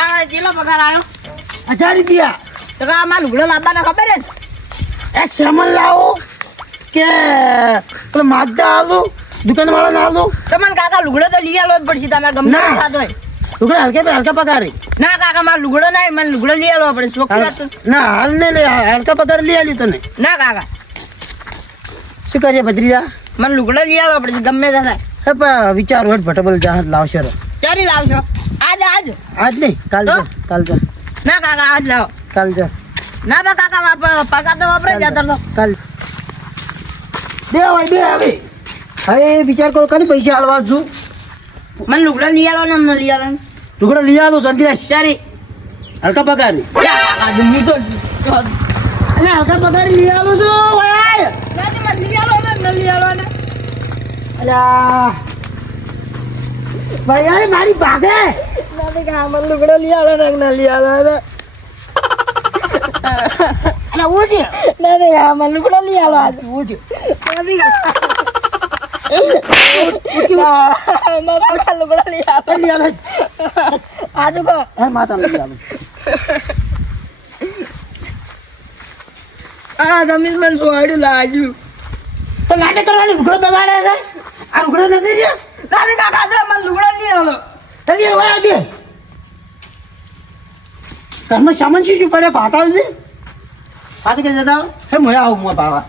આ જેટલો પગાર આવ્યો 1000 રૂપિયા. તો કા માર લુગડો લાવવાના ખબર હે એ સેમન લાવો કે પેલો માગદા આલો દુકાન વાળા ના આલો. તમને કાકા લુગડો તો લઈ આલો જ પડશે તમારે ગમે ના. તે થતો હોય. લુગડા હલકા પગારે. ના કાકા માર લુગડો નહીં મને લુગડો લઈ આલો પડે ચોખ્ખી વાત તો. ના હાલ ને હલકા પગાર લઈ આલ્યું તને. ના કાકા શું કરીએ ભત્રીજા? મને લુગડો લઈ આલો પડે ગમે તે થાય. હે પણ વિચાર હોય ભટબલ જહાજ લાવશે રે. ચારી લાવશો આજ આજ નહીં કાલ તો? જા કાલ જા ના કાકા આજ લાવો. કાલ જા ના બા કાકા પગાર તો વાપરે જતો તો. કાલ બે હોય બે આવે. હવે વિચાર કરો કને પૈસા હાલવા છું. મને લુગડો લઈ આલો ને અમને લઈ આલો ને. લુગડા લઈ આલો સંતરાશ ચારી હલકા પગાર. કાકા ડુંગી તો અરે હલકા પગાર લઈ આલો છું ભાઈ. નાથી મને લઈ આલો ને ન લઈ આલો ને. અલ્યા ભાઈ યાર મારી ભાગે. નાથી કાકા મને લુગડો લઈ આલો ને ન લઈ આલો ને. અલા ઉઠ નાથી કાકા મને લુગડો લઈ આલો આજ. ઉઠ નાથી કાકા મારા કાકા લુગડો લઈ આલો. લઈ આલો આજુ કો હે માતા લઈ આલો. આ તમે મને સોડ્યું લાજુ. તો નાટક કરવાની લુગડો બગાડે છે. આ લુગડો નથી રહ્યો. નાથી કાકા જો મને લુગડો લઈ આલો. તલી હોય બે ઘરમાં સામાન શું પડે ભાતા આવશે પાછું કે જતા હે મોયા આવું મોં પાવા.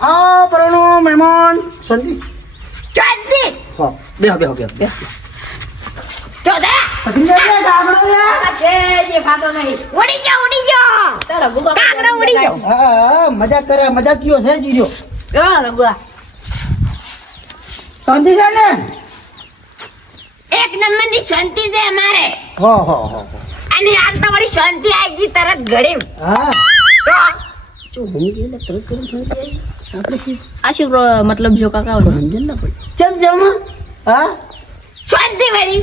હા પરણો મહેમાન શાંતિ હા બેહો બેહો બેહો હા મજાક કરે મજાક કયો છે જીજો શાંતિ છે ને એક નંબર ની શાંતિ છે અમારે હો હો હો અને હાલ તો વળી શાંતિ આવી ગઈ તરત ઘડી હા તો જો હું કે તરત કરું શાંતિ આવી આપણે કે આ શું મતલબ જો કાકા સમજણ ના પડી ચમ જમ હા શાંતિ વળી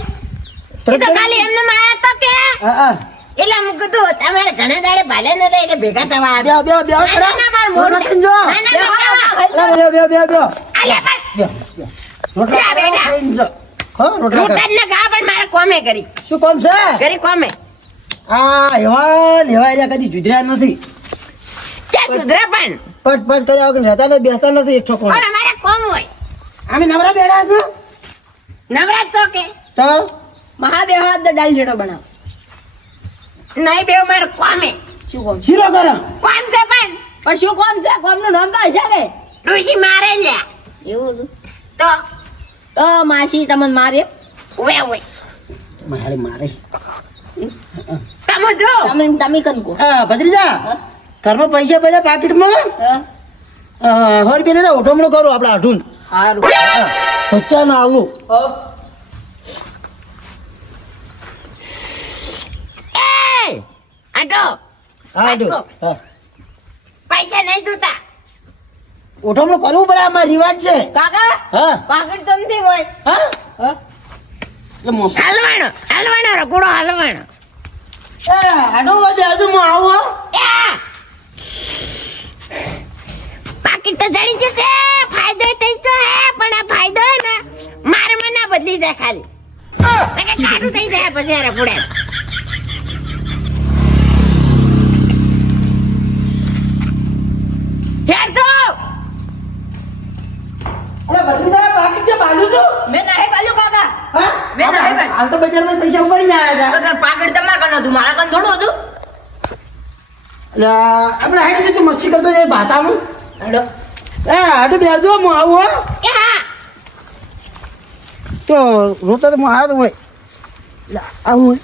એ તો ખાલી એમને માયા તો કે હા હા એટલે હું કીધું તમારે ઘણા દાડે ભાલે ન થાય એટલે ભેગા થવા બેહો બેહો બેહો ના, ના, માર મોઢું રોટલા ખાઈને જો ના, ના, ના, ના, બેહો બેહો બેહો બેહો આલે પણ બેહો રોટલા જા બેટા. ખાઈને જો હો રોટલા રોટલા જ ન ખા પણ મારે કોમે કરી શું કામ છે કરી કોમે આ હેવા કદી જુદર્યા નથી ચા સુધરા પણ પટ પટ કર્યા વગર રહેતા ને બેસતા નથી એક ઠોકો પણ અમારે કોમ હોય અમે નવરા બેઠા છે નવરાત તો કે તો મહાદેવ તો દાલ જેટો બનાવ. નહીં બેવ મારે કોમે શું કોમ છે? શીરો ગરમ કોમ છે પણ પણ શું કોમ છે? કોમ નું નામ તો હશે ને. ડોશી મારે લ્યા એવું હતું. તો તો માસી તમને મારે ઉવે ઉવે મારે મારે તમે જો તમે કનકો ભત્રીજા ઘરમાં પૈસા પડ્યા પાકીટમાં 100 રૂપિયા ઓઢમણું કરું આપણે આઢું સારું બચ્ચા ના આવું એ આટો હા આઢું હા પૈસા નહીં જોતા ઓઢમણું કરવું પડે આમાં રિવાજ છે કાકા હા પાકીટ તો નથી હોય. હા હા? હલવાણો હલવાણો રગોડો હલવાણો આઢું વાજે આજુ હું આવું હો. પાકીટ તો જડી જશે ફાયદો થઈ તો હે પણ આ ફાયદો હે ને મારે મને ના બદલી જાય ખાલી કે કાઢું થઈ જાય પછી આ રગોડે હેર તો અરે ભત્રીજા પાકીટ છે બાંધું છું મેં નહીં બાલ્યું કાકા. હા મેં નહીં બાંધ્યું. હાલ તો બજારમાં પૈસા ઉપાડીને આવ્યા તો તાર પાકીટ તમારે કન હતું મારા કન થોડું હતું. એટલે આપણે હાઈટ તું મસ્તી કરતો જાય ભાતામાં હેડો એ હાડું બેજો હું આવું હો એ હા તો રોતો તો હું આવ્યો તો હોય એટલે આવું હોય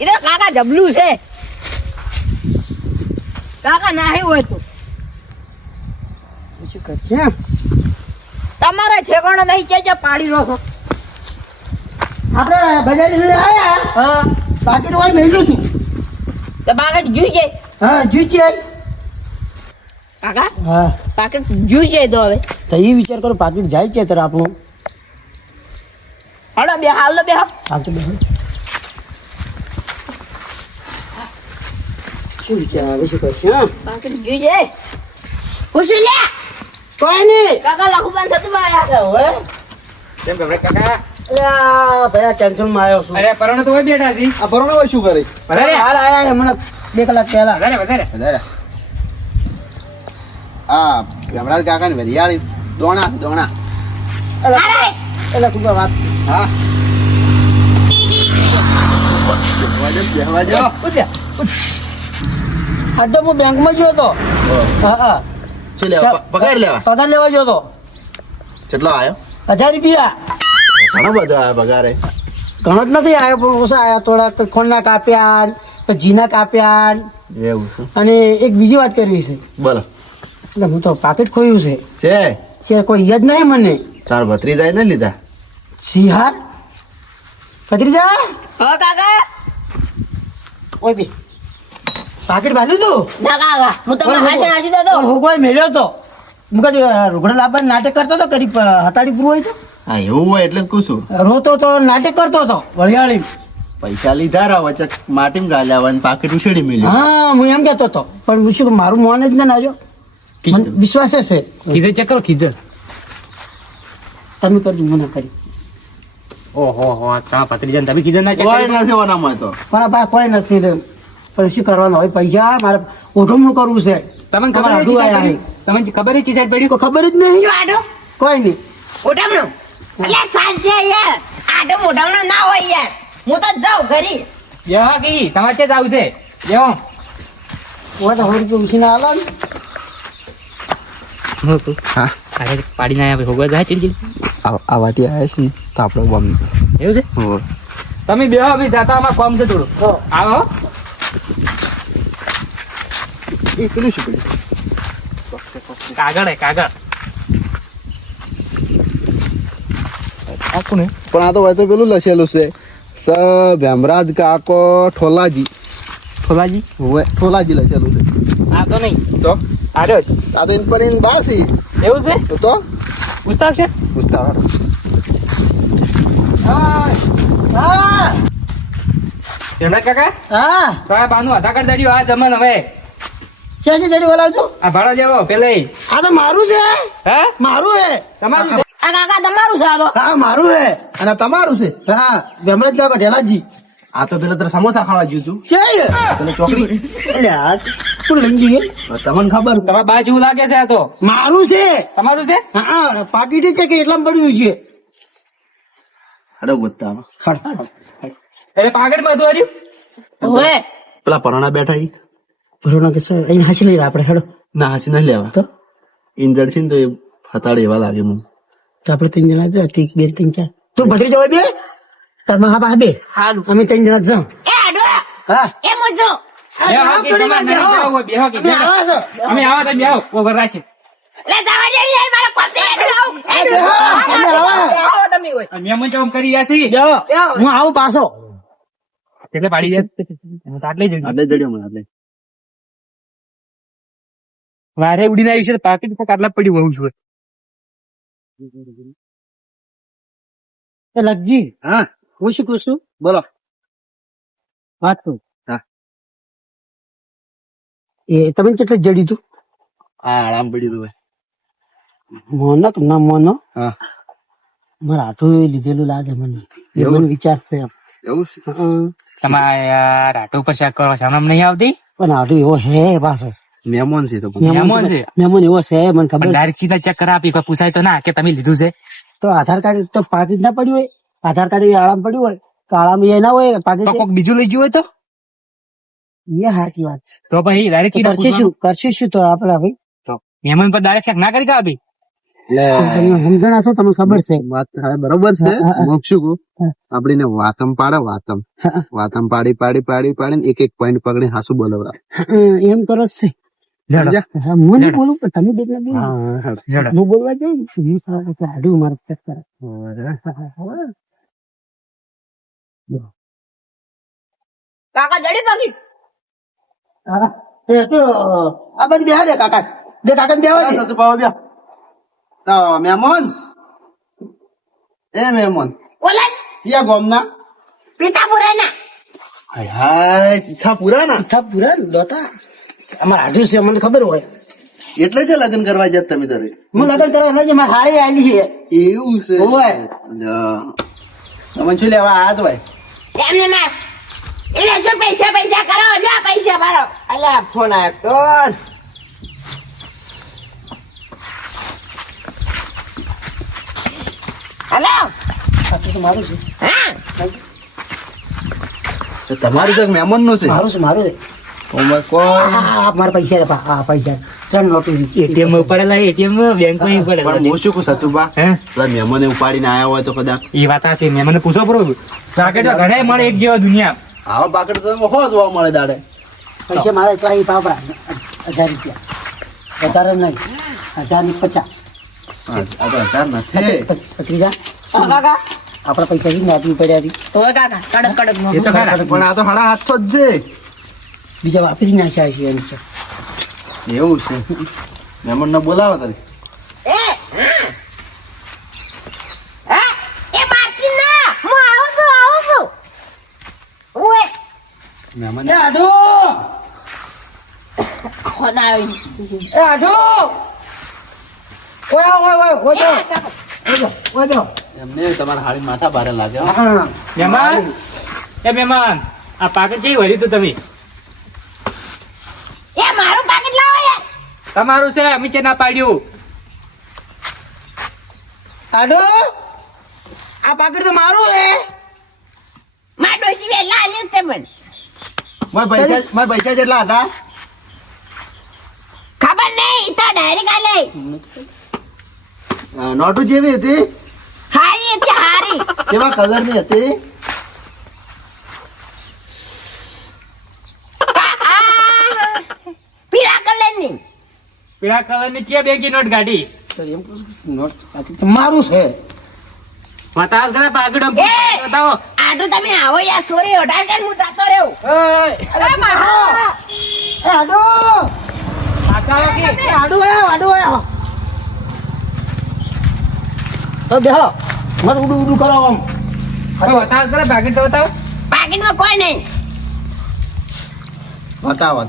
એ તો કાકા જબલું છે કાકા નાહી હોય તો શું કર કેમ તમારે ઠેકાણો નહીં છે પાડી રાખો આપણે બજારી જોડે આવ્યા હા પાકીટ હોય મેળ્યું તું તો પાકેટ જોઈ જાય હા જુચી આવી કાકા હા પાકેટ જોઈ જાય તો હવે તો એ વિચાર કરો પાકીટ જાય છે ત્યારે આપણું હલો બે હાલ બે હાલ તો બેસો શું વિચાર આવે શું કરશે હા પાકેટ જોઈ જાય ખુશી લે કોઈ નહીં કાકા લખુબાન થતું આયા હવે કેમ ગભરાટ કાકા? અલ્યા ભાઈ આ ટેન્શનમાં આવ્યો છું અરે પરોણો તો હોય બેઠા છી. આ ભરણો હોય શું કરે વધારે હાલ આયા હમણાં 2 કલાક પહેલા વધારે વધારે વધારે આ ભેમરાજ કાકાની વરિયાળી દોણા દોણા એટલે તું વાત હા બેહવા દો. ઉઠ્યા આજ તો હું બેંકમાં ગયો હતો હા હા શું લેવા પગાર લેવા પગાર લેવા ગયો હતો કેટલો આવ્યો 1000 રૂપિયા ઘણો બધો આવ્યો પગારે ઘણો જ નથી આવ્યો પણ ઓછા આવ્યા થોડા ખોણના કાપ્યા પછી જીના કાપ્યા એવું છે અને એક બીજી વાત કરવી છે બોલો એટલે હું તો પાકીટ ખોયું છે છે કે કોઈ યાદ નહીં મને તાર ભત્રીજાએ ન લીધા સિહાર ભત્રીજા હા કાકા ઓય બે પાકીટ ભાલ્યું તું ના કાકા હું તમને હાસે નાસી દેતો હું કોઈ મેળ્યો તો હું કદી રૂગડા લાવવાનું નાટક કરતો હતો કદી હતાડી પૂરું હોય તો હા એવું હોય એટલે જ કહું છું રોતો તો નાટક કરતો હતો વળિયાળી પૈસા લીધા રા વચ્ચે માટીમાં ગાલ્યા હોય ને પાકીટ ઉછેડી મેલ્યું હા હું એમ કહેતો હતો પણ હું શું મારું મોન જ ના આવ્યો મને વિશ્વાસ છે ખીજર ચેક કરો ખીજર. તમે કરજો મને કરી ઓહો હો તા ભત્રીજાને તમે ખીજર ના ચેક કોઈ કરી? નથી ઓનામાં તો મારા પાસે કોઈ નથી રે પણ શું કરવાનું હોય પૈસા મારે ઓઢમણું કરવું છે તમને તમારા ખબર આડું આયા તમને ખબર છે ચીસાઈડ પડી? કોઈ ખબર જ નહીં જો આડો કોઈ નહીં મોટામણો યાર સાંજે યાર આડો મોટામણો ના હોય યાર હું તો જાઉં ઘરે બેહો કી તમારે ચેક આવશે બેહો. ઓય તો 100 રૂપિયા ઉછીને આલો ને હા અરે પાડી ના આવે હોગવા જાય ચીલ આ વાટી આવ્યા છે ને તો આપણે બમ એવું છે તમે બેહો અભી જાતા આમાં કોમ છે થોડું હો. આવો એ પેલું શું પેલું કાગળ હે કાગળ આખું ને પણ આ તો હોય તો પેલું લખેલું છે સ ભેમરાજ કાકો ઠોલાજી ફોલાજી હોય ઠોલાજી લખેલું છે આ તો નહીં તો આર્યો જ. આ તો ઇન પર ઇન બાસી એવું છે તો ઉસ્તાવ છે પૂછતા હા જનક કાકા હા કયા બાનું આધાર કાર્ડ દડ્યું આ જમન હવે ક્યાંથી જડી બોલાવજો આ ભાડો લેવો પેલે આ તો મારું છે હા મારું હે તમારું છે? આ કાકા તમારું છે આ તો હા મારું હે અને તમારું છે હા ગમરાજ કાકા ઢેલાજી આ તો પેલા તારે સમોસા ખાવા જ્યું તું છે પેલી ચોકડી એટલે આ કોણ લઈ ગઈ તમને ખબર તમારા બા જેવું લાગે છે આ તો મારું છે તમારું છે હા પાકીટ છે કે એટલામાં પડ્યું છે હડો ગોતતા એટલે પાકેટમાં હતું હર્યું ઓય પેલા પરાણા બેઠા ઈ ભરોના કે છે અહીં હાચી લઈ આપણે હેડો ના હાચી નહીં લેવા તો ઇન્જર્ડ છે ને તો એ હતાડે એવા લાગે મને તો આપણે 3 જણા છે ઠીક 2 3 4 તું ભત્રી જવા બે તાર હા બા બે હારું અમે 3 જણા જ એ આડો હા એ મોજો બેહો કે તમારે નહીં બેહો હોય, બેહો કે બેહો. અમે આવા તો બેહો ઓવર રાખી લે જવા દે યાર મારા કોમ છે આવો તમે હોય મેમન ચોમ કરી ગયા છે હું આવું પાછો એટલે પાડી જાય તો આટલે જ આટલે જડ્યો મને આટલે વારે ઉડીને આવી છે પાકેટ તો કાટલા પડ્યું હોવું જોઈએ એ લગજી હા હું શું કહું છું બોલો વાત કરું હા. એ તમે કેટલે જડી તું આ આરામ પડ્યું તું મોનો કે ના મોનો હા મારા આટલું લીધેલું લાગે મને એવું? મને વિચાર છે એમ. એવું છે હં. તમારે યાર આટો ઉપર ચેક કરો છો આમ નહીં આવતી પણ આટલું એવો હે પાછો મહેમાન છે તો મહેમાન છે. મહેમાન એવો છે મને પણ ખબર ડાયરેક્ટ સીધા ચેક કરા આપી કોઈ પૂછાય તો ના કે તમે લીધું છે તો આધાર કાર્ડ તો પાકીટ ના પડ્યું હોય આધાર કાર્ડ એ આળામાં પડ્યું હોય તો આળામાં એ ના હોય તો પાકીટ કોક બીજું લઈ ગયું હોય તો એ સાચી વાત છે. તો પછી ડાયરેક્ટ તો કરશું શું તો આપડે ભાઈ મહેમાન પર ડાયરેક્ટ શેક ના કરી કા ભાઈ તમે સમજણા છો, તમને ખબર છે. વાત બરોબર છે. હું શું કહું, હા. આપડીને વાતમ પાડે વાતમ પાડીને એક પોઈન્ટ પકડી હાસુ બોલવડા. એમ કરો જ છે. સમજ્યા? હા, હું નહીં બોલું પણ તમે બે જણા બોલો. હા, હેડ. હું બોલવા જઈ હું સારું કે હાડું મારે ચેક કરે. કાકા જડી પાકીટ હા, એ તો આ બાજુ બેહા દે કાકા. બે કાકા ને બેહવા દે. તું પાવા બ્યા. તો મહેમાન ઓલા ક્યાં ગોમના? પિતાપુરાના હાય હાય ઈચ્છા પૂરા ના ઈચ્છા પૂરા ને દોતા અમારા હાજુ છે, મને ખબર હોય. એટલે જ લગ્ન કરવા જત તમે તારે. હું લગ્ન કરવા નહીં, મારી હાળી આલી છે. એવું છે? ઓય. લ્યા. તમે શું લેવા આયા તો ભાઈ? એમને માં એટલે શું પૈસા કરો લ્યો પૈસા ભરો. અલ્યા ફોન આવ્યો તો હલો સાચું તો મારું છે. હા તો તમારું તો મહેમાન નું છે. મારું છે, મારું છે. ઓમાં કોઈ મારા પૈસા છે, પૈસા 3 નોટો એટીએમ માં પડેલા એટીએમ બેંક માં પણ પડેલા હું શું કહું સતુભા, હે પેલા મહેમાને ઉપાડીને આયા હોય તો કદાચ એ વાત સાચી મહેમાન પૂછો પરો રાકેટ તો ઘણા મળે એક જેવા દુનિયા આવા પાકડ તો તમે હો જોવા મળે દાડે. પૈસા મારા એટલા અહીં પાપડા 1000 રૂપિયા. વધારે નહીં, 1050. આ તો 1000 નથી. પત્રીજા કાકા આપણા પૈસા થી નાટવી પડ્યા હતી. તો કાકા કડક એ તો ખરા પણ આ તો 750 જ બીજા વાપરી નાખ્યા છે એમ છે. છે. એવું છે? મહેમાન ને બોલાવો તારે. એ હા એ મારતી ના હું આવું છું ઓય મહેમાન એ આઢો કોણ આવી એ આઢો ઓય ઓય ઓય ઓય ઓય એમને તમારા હાડી માથા ભારે લાગે હો. હા મહેમાન એ મહેમાન આ પાકીટ કેવી વળી તું તમે એ મારું પાકીટ લાવો યાર તમારું છે અમે છે ના પાડ્યું આઢો આ પાકીટ તો મારું હે. માર ડોસી વેલા આલ્યું તે મને મારા પૈસા જેટલા હતા? ખબર નહીં ઈ તો ડાયરેક્ટ આલે નોટુ જેવી હતી? હારી હતી હારી કેવા કલર ની હતી? પીળા કલરની પીળા કલર ની છે બેંકી નોટ ગાડી તો એમ કહું છું, નોટ પાકીટ તો મારું છે. બતાવો ખરા પાકીટ આમ એ! બતાવો આડું તમે આવો યાર સોરી ઓઢાર કે હું જાતો રહ્યો અરે મારો એ આઢો બતાવો કે એ આઢો આયો તો બેહો મત ઉડું કરો આમ. હવે બતાવો ખરા પાકીટ તો બતાવો પાકીટમાં કોઈ નહીં બતાવો.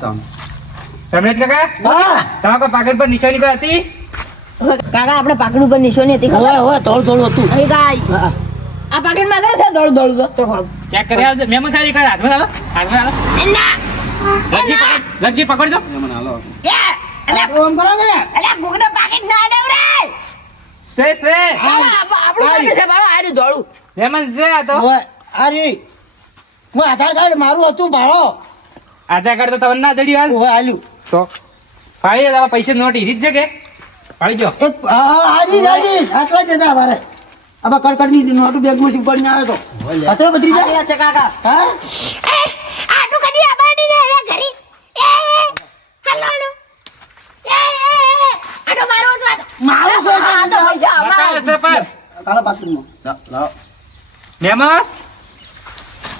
તમે જ કાકા હા તમારા પાકીટ પર નિશાની કઈ હતી કાકા આપણે પાકીટ ઉપર નિશાની હતી હવે હવે થોડું હતું. અહીં કાંઈ હા આ પાકીટમાં તો છે દોડું તો ચેક કરી આવજો મહેમાન ખાલી કર હાથમાં હાલો એના એના લગજી પકડજો મહેમાન હાલો. એ અલા આમ કરો ને અલા ગુગનો પાકીટ ના ડવરાય સે આપણું પાકીટ છે બાળો આડું દોડું મહેમાન છે આ તો હવે આ રે હું આધાર કાર્ડ મારું હતું ભાડો આધાર કાર્ડ તો તમને ના જડી હાલ હવે આલ્યું તો પાડી દે પૈસા નોટ હીરી જ છે કે પાડી જો એક આજી આટલા જ હતા મારે આમાં કડકડની નોટું બેગમાં પડીને આવ્યો તો અત્યારે બદલી સાચી જાય વાત છે કાકા હા એ આટલું કદી આબાડી ને રે ઘરી એ હલાણો એ આટો મારો તો મારું છે આ તો પૈસા બતાવો અમારા છે પણ કાળા પાકીટમાં લાવો. મહેમાન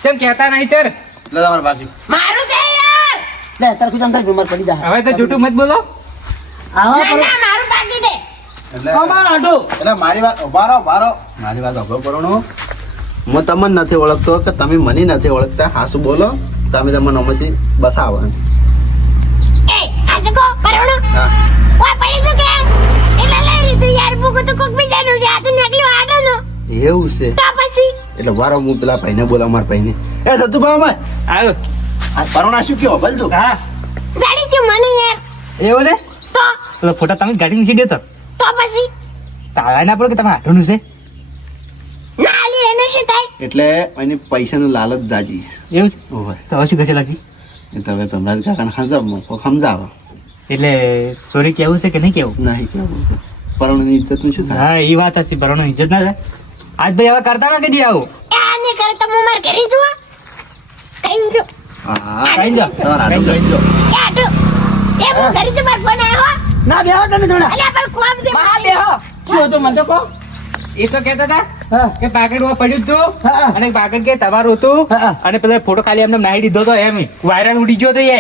કેમ કહેતા નહીં સર લે તમારા બાકી. મારું છે યાર લે તાર કુછ અંદર બીમાર પડી જાય હવે તો જૂઠું મત બોલો આવા ના પર ના મારું પાકીટ હે એટલે અમાર આડો એટલે મારી વાત ઉભા રહો. મારી વાત અભો કરો. હું તમને નથી ઓળખતો કે તમે મને નથી ઓળખતા. હાસુ બોલો. તમે તમને અમસી બસાવો. એ આ સકો પરણો હા. ઓય પડી જો કે એટલે લઈ રીતું યાર ભૂકો તો કોક બીજાનું છે આ તો નકલી આડો નો એવું છે? તો પછી એટલે વારો હું પેલા ભાઈને બોલા મારા ભાઈને. એ સતુભા અમાય આવ્યો આ પરોણા શું કયો ભલજો. હા જાણી કે મને યાર એવું છે તો પેલો ફોટા તમે ગાડી નીચે દેતો તો પછી તાળા ના પડે કે તમે આઠનું છે ના લે એને શું થાય એટલે એની પૈસાનું લાલચ જાજી. એવું છે ઓય. તો હવે શું કશે લાગી એ તો હવે તમારા કાકાને સમજાવો એટલે સોરી કેવું છે કે નહીં કેવું? નહીં કેવું છે પરણની ઇજ્જતનું શું થાય? હા એ વાત હશે, પરણો ઇજ્જત ના થાય. આજ ભાઈ હવે કરતા ના કદી આવું. એ આને કરે તો હું માર ઘરે જુઓ કઈ જો હા કઈ જાઓ. તમારા આટલું કહી દો. એ આટો એ હું ઘરે તો માર ફોન આવ્યો ના બેહો તમે થોડા અલ્યા પણ કોમ છે બહાર બેહો. શું હતું મને તો કહો એ તો કહેતા હતા હા કે પાકેટ પડ્યું હતું હા. અને પાકેટ કે તમારું હતું હા. અને પેલો ફોટો ખાલી એમને નાહી દીધો તો એમ વાયરલ ઉડી ગયો તો એ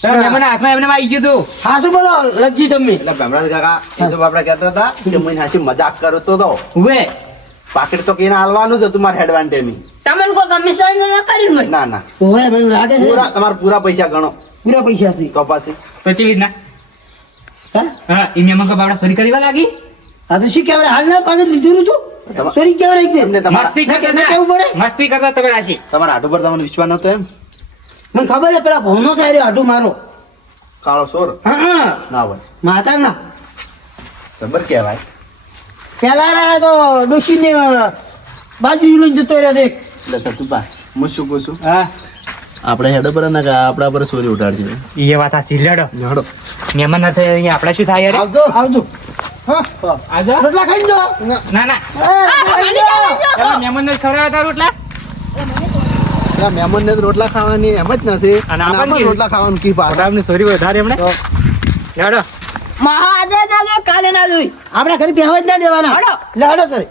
મને હાથમાં એમને આવી ગયું હતું. હા શું બોલો લગજી તમે એટલે ભેમરાજ કાકા એ તો બાપડા કહેતા હતા કે હું હાચી મજાક કરું તો ઉવે પાકીટ તો કેને હાલવાનું જ હતું મારે એડવાન્ટેજ ની. તમને કોઈ કમિશન ન કર્યું મને ના ના ઓય મને લાગે છે પૂરા તમારા પૂરા પૈસા ગણો પૂરા પૈસા છે કપાસી તો ચી રીતના? હા હા એ મેમન કો બાવડા સોરી કરવા લાગી. આ તો શી કહેવાય હાલ ના પાછળ લીધું હતું તમા- સોરી કહેવાય એકદમ એમને તમારા મસ્તી કરતા ના કેવું પડે? હતા. મસ્તી કરતા તમે રાશી. તમારા હાથ ઉપર તમને વિશ્વાસ નતો એમ મને ખબર છે પેલા ભવનો સાહેબ આટું મારો કાળો સોર હા ના હોય માતા ના જબર કહેવાય. પેલા તો ડોશીને બાજુ લઈને જતો રહ્યો દેખ એટલે સતુભા હું શું કહું છું હા આપણે હેડ પર ના આપણા પર ચોરી ઉડાડશે એ વાત આ સિલેડો હેડો મહેમાન ના થાય અહીંયા આપણે શું થાય યાર? આવજો આવજો હા આવજો. રોટલા ખાઈ જો ના ના પેલા મહેમાન ને ખવડાવ્યા હતા રોટલા. પેલા મહેમાન ને રોટલા ખાવાની એમ જ નથી અને અને આપણને આપણને રોટલા ખાવાનું કી પાછા ખવડાવવાની સોરી વધારે એમણે. લેવડો. મહા આજે ના જો કાલે ના જોઈ આપણે ઘરે બેહવા જ ના દેવાના હાલો. લે હાલો તારે